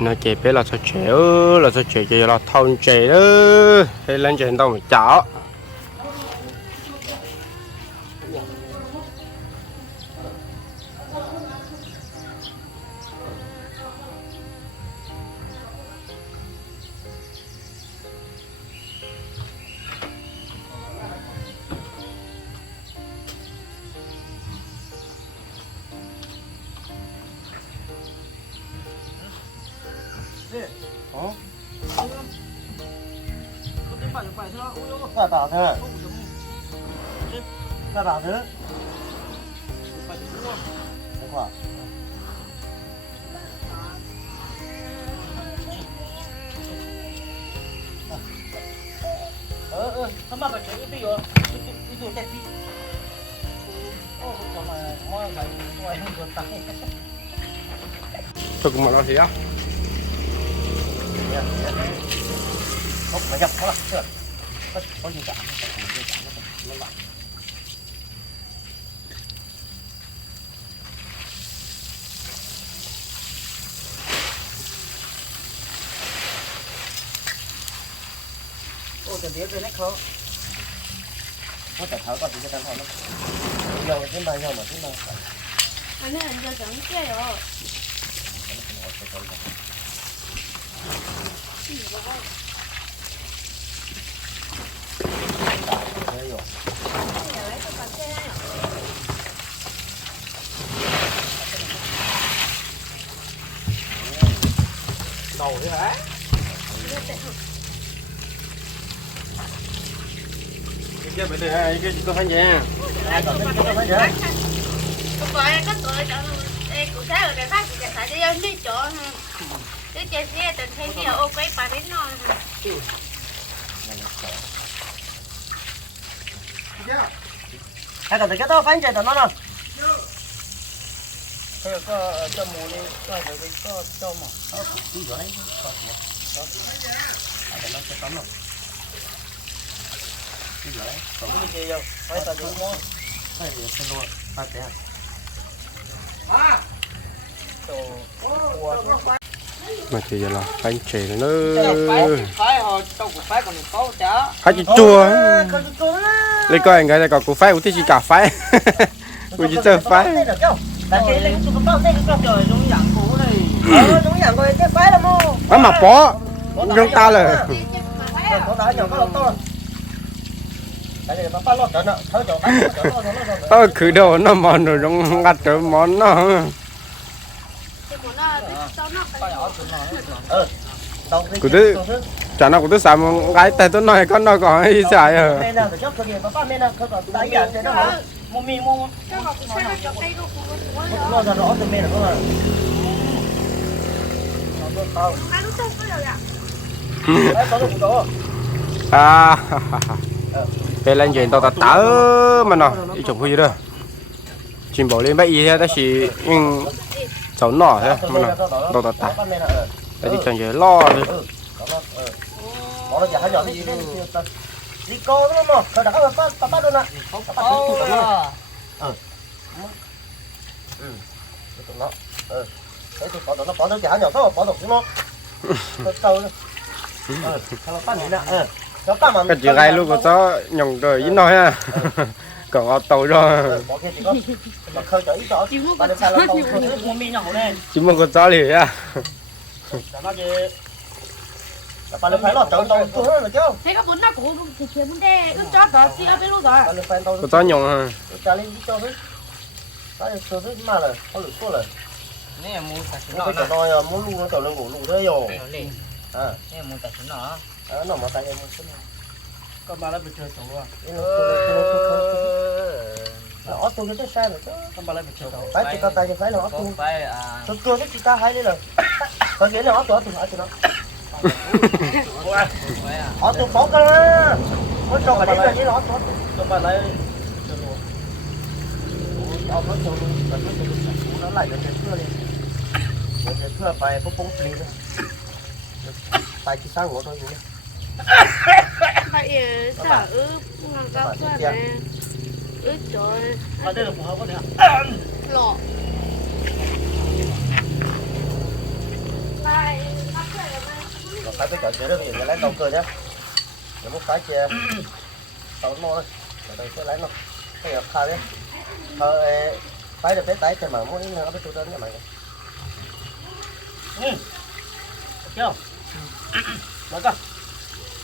nó chế bé là sao chế ơ là sao chế chế là thon chế đó. Hay lên chế đâu mà chó rồi? Cái gì chạy đi? Ô, sao mà mua cái ngoài không được tay. tôi cũng mà nói gì á Không, mà nhập có là được. Có có gì cả, cả, nó lại. Ô, cái đĩa cái nách không có thể tháo con thì cho tao hỏi lắm nhiều thế mà nhiều mà thế mà anh ấy giờ chẳng kia rồi Đầu thế hả? chứ bệnh cái chứ có phải nhà? Ai còn có phải nhà? Không có em có tuổi chọn em cũng thấy ở đây phát thì phải đi ăn đi chỗ ừ. chứ chơi xe từ xe kia ô cái bà đến non ai còn thấy cái to phải chơi tao nó không có có cho mù cái có cái có cho cái có cái giỏi có. Có. Nó sẽ tắm rồi cái gì đấy? Có cái gì đâu? Phải tao đi mua. Phải đi xin luôn. À. Đồ. mà thì giờ là phải chế nó phải cũng chỉ chua lấy coi anh cái này còn cũng phải cũng thích chỉ cả phải cũng chỉ chơi. Ờ phái mô. mà mà bó trong ta là Có đá nhỏ có to. Nó nó nó nó. tao khử đồ nó mòn rồi trong ngắt rồi món nó nó nó Của thứ- chả nào cũng tôi một cái tay tôi nói con nó còn hay xài ờ nó thế nó nó có Nó nó nó có có chỗ. à cái lên chuyện tao ta tớ mà nó đi chụp huy đó chìm bỏ lên bẫy gì thế ta chỉ nhưng cháu nỏ thế mà nó tao ta tớ ta đi chẳng gì lo nó nhỏ đi đi cô đúng không? Thôi đã có phát phát luôn ạ. Phát tụi nó. Ừ. Ừ. Tụi nó. Ừ. Thế thì bỏ nó bỏ nó giả nhỏ thôi, bỏ được nó. Từ từ. Ừ. Sao phát này nè. Ừ. Nó cái chuyện gai luôn của cháu nhồng rồi ít nói à còn ở tàu rồi. Ừ, chỉ có tàu này. một con chó liền à nó? Bà lên phải lọt tàu tàu chứ. thấy cái bốn nó cũng thì kiếm vấn đề. Cứ cho có xí ở bên luôn rồi. Bà lên phải tàu nhồng à. Trả lên cho hết hết mà là có được số là nè mua nó nói là muốn lu nó trở lên ngủ lu thế rồi. À. Mua cả số nọ à, nó mà tại em này con bà lại bị chơi số à nó nó tôi cái sai rồi chứ. Lại bị chơi số phải chỉ có tay thì phải là tôi. không phải à. Tôi tôi cái chỉ ta hay đấy rồi. Có nghĩa là tôi tôi hỏi tôi nó. Hỏi tôi phóng đó có cho cả đấy là như nó tôi. Con bà lại ông nó cho nó nó lại được cái thưa đi. Cái thưa bài bốc bóng pli đó bài chỉ sang của tôi nhé vậy sợ gặp quá nè ư trời ở đây là phù hợp thể lọ. Phải cái chợ đó bây giờ lấy đầu cơ nhá nó muốn phải chè tàu nó đây sẽ lấy nó. Cái gặp khai đấy thôi phải được cái tay trên mà muốn nó biết tụi đến nhà mày chưa à chứ phải được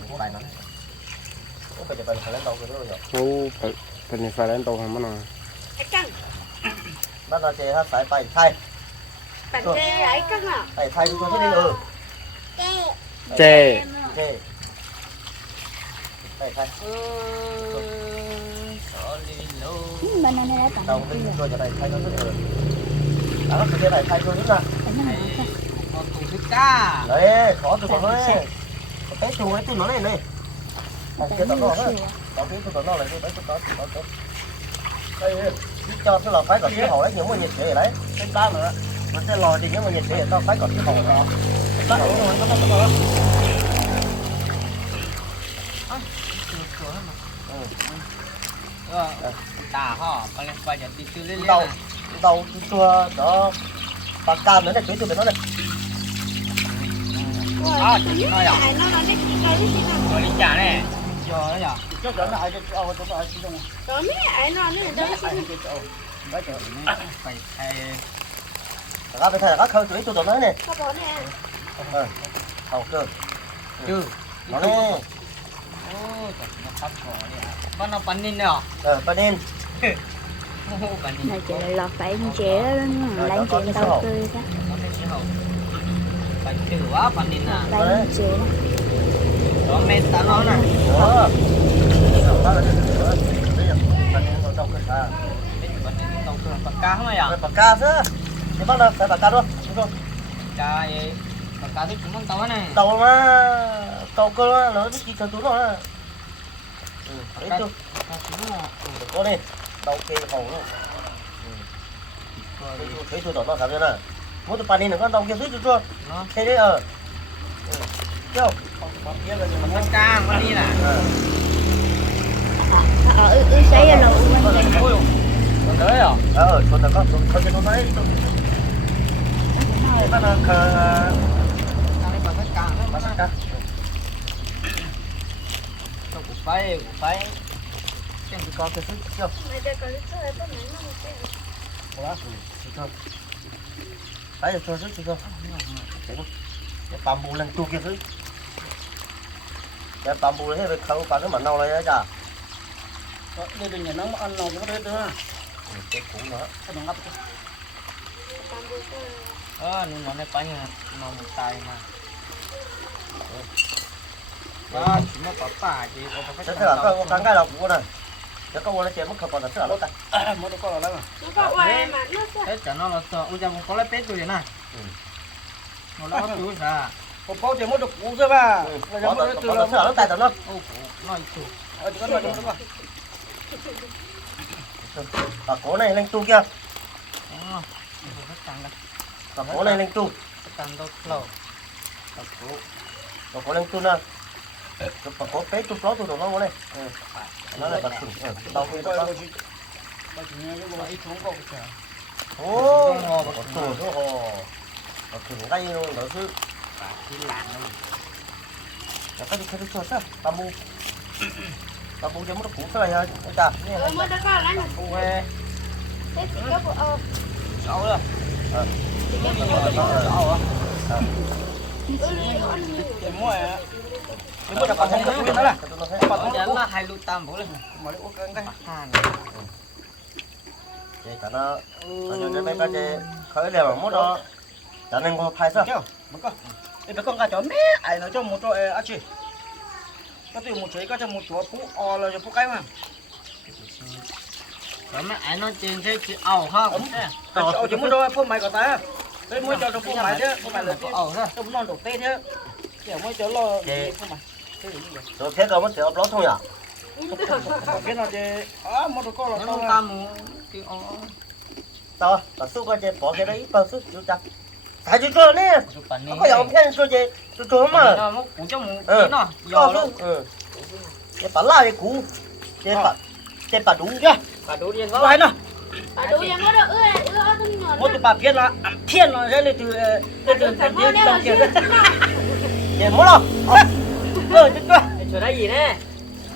nọ cái nó nọ lên nó phải tàu hả mà nó Ai căng, bắt đầu chơi. ha phải phải thay bạn chê ấy căng à? phải thay cho nó đi ừ chè chè phải thay bên này đã tặng đầu này thay cho thế ừ đó cái này thay cho thế nào ca đấy khó tụi con nói cái chuồng ấy tụi nó này này cái tụi nó đó có cái tụi nó này đấy tụi nó tụi nó tụi đây cho cái lò phải còn cái hồ đấy những cái nhiệt để đấy cái ta nữa mà cái lò thì những cái nhiệt để tao phải còn cái hồ đó ta nữa rồi nó nó nó tà ho bây giờ bây giờ đi chơi lên đầu đầu chua đó và cam nữa này cái tụi nó này Ôi, nó nó lại nó là cái gì đâu biết gì nào. rồi đi trả này giờ đó nhở chắc chắn là ai cái ao chúng ta chỉ trong Tôi biết lại nó nó đâu biết gì nào. bây giờ phải thay các bạn thấy là các khơi tụi tụi nó này Có bỏ nè. đầu cơ chứ nó này ô nó phát cổ này bắt nó bắn lên nữa ờ bên nên ô bắn lên này chị lại lọt phải trẻ đó lấy chuyện tao cười đó chứ. Cũng bằng tàu mà tàu cơ nó chỉ cho tụi nó ừ đấy chưa có đi tàu kê hồ luôn. Thấy tụi nó làm thế này muốn tụi bạn đi nữa con tàu kia dưới chưa nó thế đấy ờ. Chưa kia là bắn cá bắn đi nè ở ư ư sấy là ôi còn đấy à? Ờ cho tao có cho cho nó đấy thế bắt đầu khờ này bắn cá nó bắt bắn cá Tôi cũng phải cũng phải xem có cái thứ chưa Mày đây có cái này tôi nói nó một cái. quá rồi chưa phải cho thứ chưa cái bamboo lên tu kia thứ cái bamboo hết về khâu bán nó mà nâu này chả đây là nhà nó ăn nó cũng đấy nữa cái cũ nữa cái nó tôi. ờ nhưng mà này bánh nó một tay mà. Đó có bà chỉ có phải thế là có cái cái đầu của này cái con này chơi mất khẩu còn là lót tay? Mới được có là lắm Nó có quay mà nó nó là sợ ui cha có lấy pet rồi nè nó nó chú ra. Một bao tiền mới được cú thôi mà. Là có mới là từ có là sữa lót tay. tao nó ô nó chủ Ờ, chỉ có là đúng không? và cổ này lên tu kia. Nó và cổ này lên tu. Và cổ và cổ lên tu nè và cổ bé tu lót tu đồ nó này nó là bạc sừng đầu kia đó là cái ô bạc sừng nó hồ bạc sừng ngay luôn đó chứ chỉ lạng thôi là cái cái sao bamboo cho nó cũ sao vậy anh ta Ừ, mới đây có là nó. cũ Thế thì có bộ ờ. sáu rồi thì cái bộ sáu à mua à? Đó vậy cả nó cho cho bên cái khởi đều mà mốt đó cho nên có phải sao. Mà có. Đây phải con chó mẹ ai nó cho một chỗ à chị. Có tiền một chế có cho một chỗ phú o là cho phú cái mà. mấy anh nói chuyện thế chỉ ẩu không Ờ, chỉ muốn đâu phú mày có ta. Đây mua cho nó phú mày chứ, phú mày là ẩu thôi muốn non đổ tê thế. kiểu mới chỗ lo Chị. Mà rồi thế còn mất sẽ lót không nhỉ? Cái nào chơi à một con là Nó to không à tam một cái ó tao là su coi chơi bỏ cái đấy bao sức chú chắc. Phải chú cho nè chụp bản này có dòng khen cho chơi chú cho mà. Nó một cũng trong một Ừ. tí nó có giò luôn chứ ừ. Cái bà la cái cú. Cái bà cái bà đủ điên có đó hay nào à đủ vậy mới được ưa ưa tôi nhỏ một bà kia là ăn thiên nó sẽ lên từ ờ, từ từ từ từ trong kia để mua đâu ờ chứ chưa chỗ đây gì nè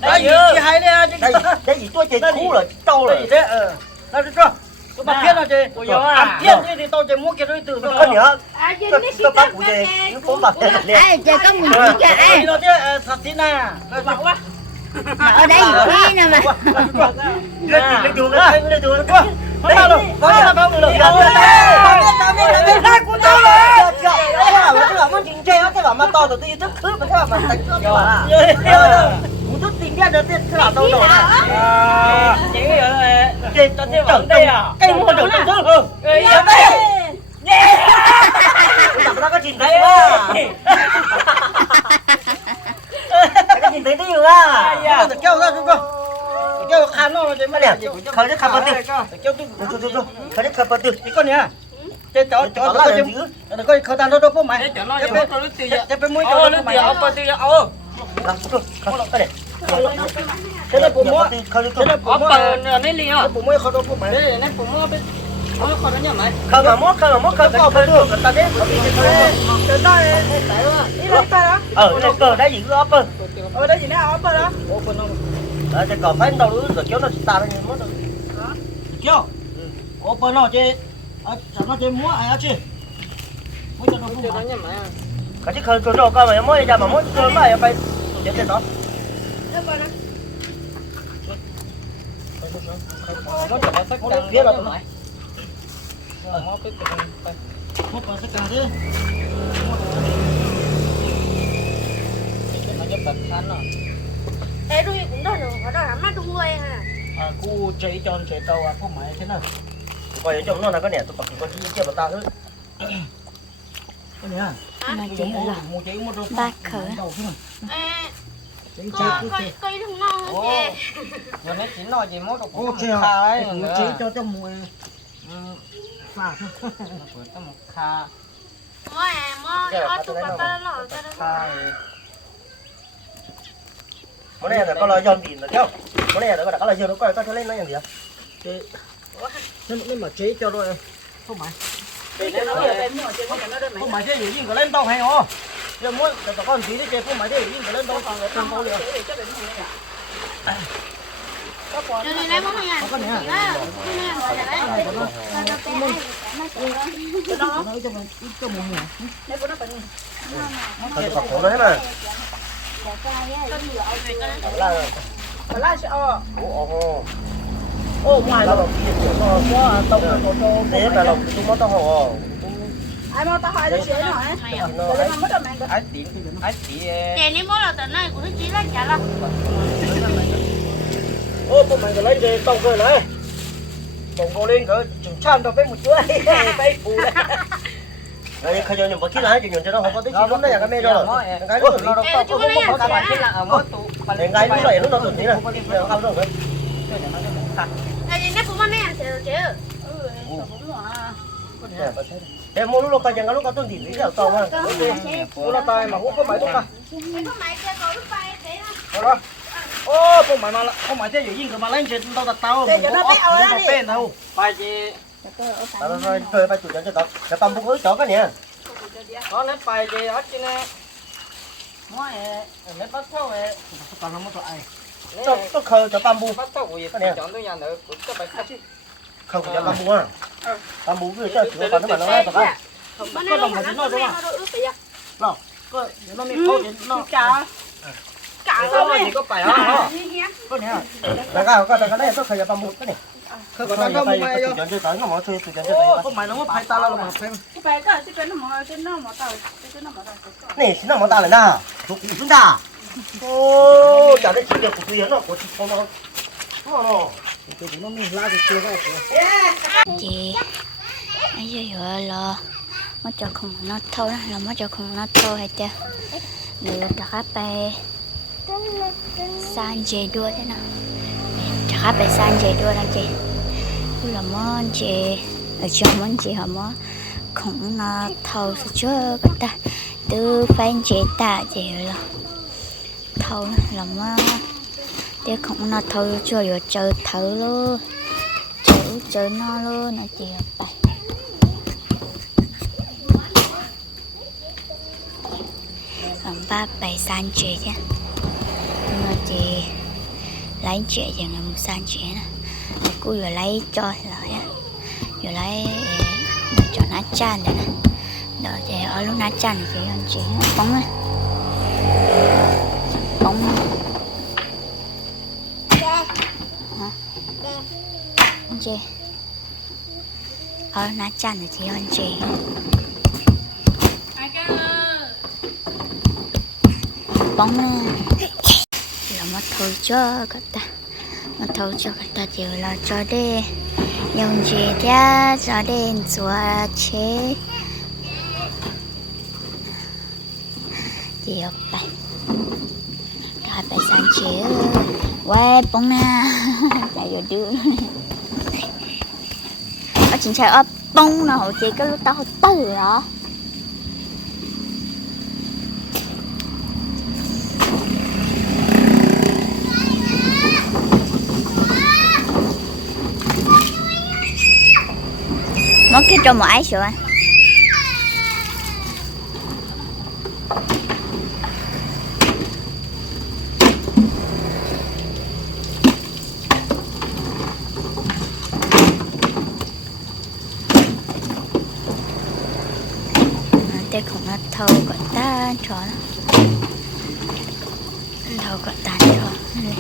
đây gì chị hay nè chứ đây đây gì tôi chơi cú rồi trâu rồi gì thế ờ đây chứ chưa cái bà kia là chơi Ủa, gió à? ăn thiên chứ thì tôi chơi mua kia rồi từ có nhớ à tôi nó tôi bắt cụ chơi những phố bạc cái này ai chơi có mình chỉ cho ai đây nó chứ sạch tin à ở đây gì nè mà lên lên đường lên lên đường quá Đấy đâu, có là bao người được Tao biết, tao biết, tao biết, hai của tao rồi. Thế là mà, thế mà chỉnh chơi, thế là mà to từ từ thức thứ mà thế là mà đánh cướp thế mà. Cú thức tìm ra được thế là đâu đâu này. chỉ là Chơi cho thêm vấn đề à Cây mua được được được. Ê, Dạ đây. Chẳng ra có chỉnh thấy quá. Cái nhìn thấy đi quá. Dạ, kêu ra chúng con. Kêu khăn nó chơi Cái mấy này, khởi cái khắp bờ tiêu. Kêu tôi Thôi thôi thôi, khởi cái khắp bờ tiêu. cái con nhá. Chơi chó chó Đó nó chơi nó coi khởi tàn nó đâu phố mày. để cho nó Chơi bên nó tiêu chơi bên mũi Ô, cho nó nó mày. ông tiêu ô Đó, thôi, không, cái này. Thế là bụng mua. Thế là bụng mua. này liền Bụng mua khởi đâu phố mày. đây này phụ mua bên nó còn nó nhầm mày khởi mà mốt, khởi mà mốt, khởi cái khởi được. Ta đấy. Chơi. Tay tay đó. Ờ, cái cờ đấy gì ấp ơ. Ở đây gì ở bên đó. Ủa bên đó. Đấy, cái cờ phải đâu nữa, rồi kéo nó ta nó mất rồi. Ủa bên đó chơi. Ở chẳng nó chơi múa ai chứ. Nó tiêu nó mày. nhầm mày Cái chiếc khởi cờ rồi, coi mà mới ra mà mới cờ mà phải chết chết đó. nó cho nó sắc căng phía là mày nó cái Múa còn sẽ càng thế. nó giúp bật khăn nó ê đuôi cũng đó rồi phải đó là mắt đuôi ha À, cu chạy tròn chạy tàu à, phố mày thế nào? quay trong nó là cái nè tôi bật con chi kia bà ta hết mà chị ở lòng ba khởi. Có có cây thằng nó giờ nó chỉ nói gì mỗi độc cô chị ấy chị cho cho mùi. Phạt của tao một kha. Mỗi em mỗi ở chỗ bà ta lọ ra đó mỗi này là có lo dọn biển rồi chứ mỗi này là có đã có lo dọn nó coi tao cho lên nó làm gì à nên nên mà chạy cho rồi. Phố mày. Phố mày thế gì có lên tàu hay không? Giờ muốn cho tao con tí đi chơi phố mày thế gì có lên tàu còn à Có cái này đó cái này mà để đấy Nó cho. Thôi bật cổ đấy mà. Là Mà lại sẽ ờ. ồ ồ. Ô ngoài Là kia cho Có tàu cho cho thế là lòng chúng nó to hồ. ai mau tao hỏi nó à Nó để nó mất rồi mày ai tí ai tí chè ní món là tận này của nó chỉ là chả là ô bọn mày lấy về tàu rồi này bồng cô lên cỡ chừng trăm tao phải một chuỗi phải phụ đấy Đấy, khai cho khi nào chuyện cho nó không có tới lắm đấy, cái mê rồi. Cái nó nó đâu có có có là ở mỗi tụ Cái ngay lúc này lúc nó tưởng thế này. Không đâu. cái gì nó cũng à chứ chứ Em mua lúc chẳng có lúc có tương thì lý là to mà. cô là tay mà cũng có không cái có có lúc à đó. Ô bọn mày mà không mày thế gì mà lên trên tao đặt tao Để cho nó bé ở đó đi. bên đâu. Bài gì? Rồi rồi rồi phải chủ cho tao. Cái tầm bụng ơi chó cái nè. có nét bài gì ở trên này mỗi nét bắt thâu ấy tao nó mất lại Tôi tôi khờ cho bụng. bắt của gì? Chọn tôi nhà nữa của các bạn khác Không cho bụng à. Tầm bụng cứ cho chữa còn nó mà nó ra tao. món này nó nó nó nó ướp vậy có nó khâu đến nó chả cả sao rồi gì có bài đó có nè Cái cái cái cái này tôi khờ cho tầm bụng cái này. khâu có tao cho không tao mày vô cho tới nó mà chơi chủ cho ô tới. có mày nó hai tao là mà phim cái bài cái cái nó mà cái nó mà tao cái nó mà tao Này, xin nào mà ta lại nè. Thuộc chúng ta. Ô, chả đấy chỉ được của tôi nó của không đâu. Nó nó chị ấy giờ giờ là mất cho không nó thôi đó là mất cho không nó thôi hay chưa Được khác về, San chè đua thế nào ta khác về san chè đua là chị là món chè Ở trong món chè họ món không nó thâu sự chưa có ta Từ phan chè ta chè là thâu là món để không nó thầu chưa rồi chờ thử luôn Chờ chờ nó luôn nó chị bài còn ba bài san chuyện chứ nhưng mà chị lấy chuyện thì làm san chuyện nè cô vừa lấy cho rồi á. Vừa lấy để cho nó chan rồi nè rồi thì ở lúc nó chan thì chị ăn chị bóng á. Bóng chị. Ở nó chan thì chị. Ăn chị bóng là mất thôi cho cả ta. Mất thôi cho cả ta thì là cho đi dùng gì thế cho đi chúa chế. Thì ở bài cả bài sáng chế. Quay bóng chạy giờ đưa ở chính xác ở bóng nào chỉ cái lúc tao từ đó. Mất cái trong một ái sữa. แต่ของนัดเท่ากับตาชอนเท่ากับตาชอนนั่นแหละ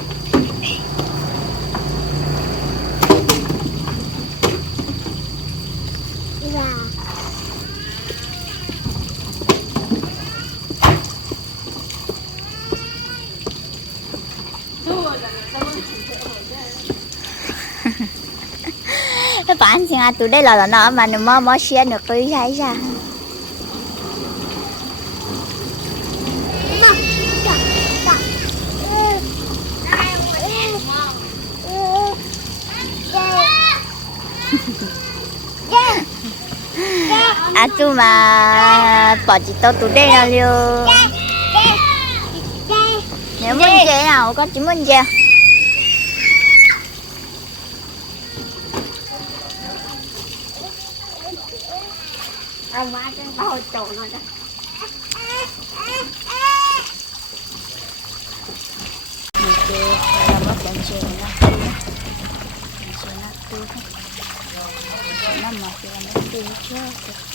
các bạn xin à tụi đây là là nó mà nó mò mò xe được tôi thấy ra chú mà bỏ chị tao tụi đây là liu nếu muốn chơi nào, có chỉ muốn chơi ông má trên bao chỗ rồi đó là mất con chơi nó tu nó tu nó mà chơi nó tu chưa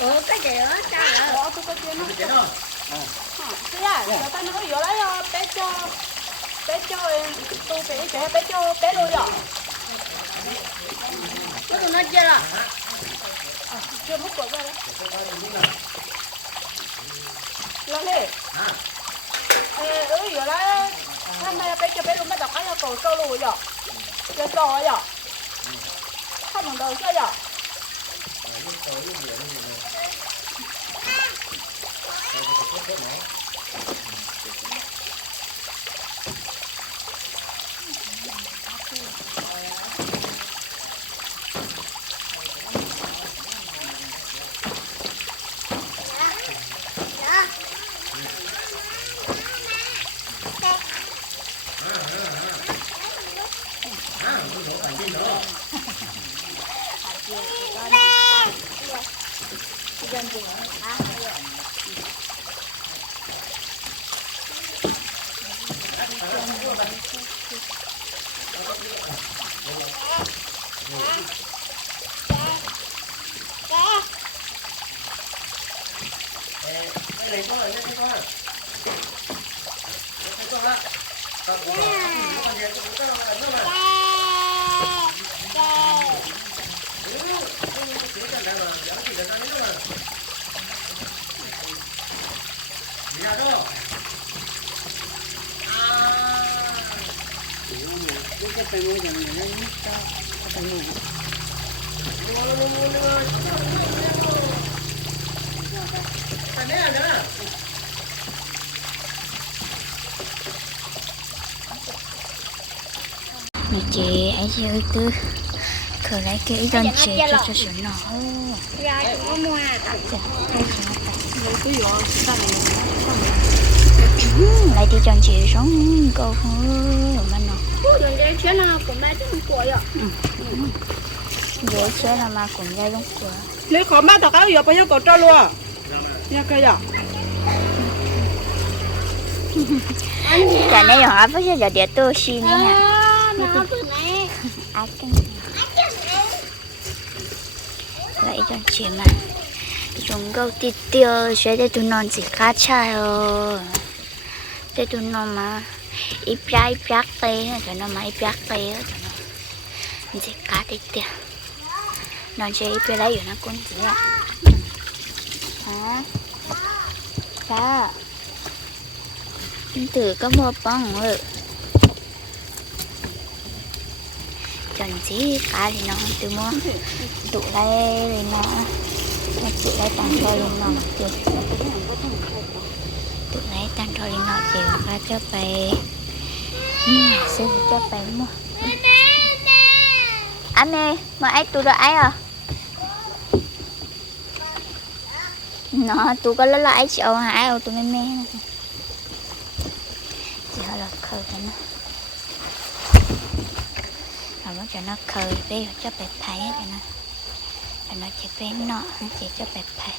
Ủa cái gì đó sao vậy? Ủa tôi có chưa nó. Cái đó. Thế à, giờ tao nó có gì lấy cho bé cho tôi bé trẻ bé cho bé nuôi rồi. Nó tụi nó chưa rồi. Chưa hút rồi ra đấy. Lên đi. Lấy tham gia bé cho bé luôn mới đọc cái là cầu câu luôn rồi. Chưa câu rồi. Không bằng đầu chưa rồi. Nè chị ấy chơi tư. Khởi lấy cái đơn chị cho cho sửa nó. Ra chúng nó mua. À. Lấy lại đi chọn chị sống câu hứa mà nó Rồi để chuyến nào của mẹ chúng của rồi. dễ chơi là mà cũng dây luôn của Lấy khó má tao cái giờ bây giờ có cho luôn. Nha cây ạ Chả này hỏi phải cho giờ để tôi xin nha À, lấy cho chị mà chúng câu ti tiêu sẽ để tụi non chỉ cá chai rồi để tụi non mà ít trái ít trái tê cho nó mà ít trái tê cho nó chỉ cá ti tiêu non chỉ ít lấy rồi nó cũng chỉ à hả? Dạ. Sao từ có mua bông rồi chuẩn chỉ cá thì nó không từ mua. Tụ đây thì nó. Nó tụ đây tặng cho luôn nó chưa thôi nó chưa ra cho bay mua xin cho bay mua. Anh ơi mà ai tụ được ai à? Nó tụ có lấy lại chậu hả? Ở tụ mê mê hơi là khờ cái nó. Rồi nó cho nó khờ bé cho bé thấy cho nó cho nó chỉ bé nọ chỉ cho bé thấy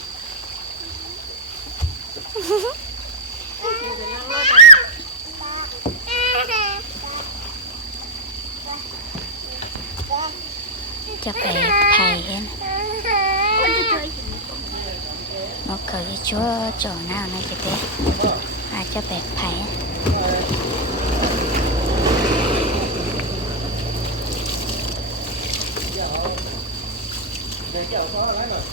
จะไปไทยนะนกเขาจะชั่วจ่อหน้านะจะไปอาจจะแบกไผ่เดี๋ยวเจ้าซ้ออะไรหน่อย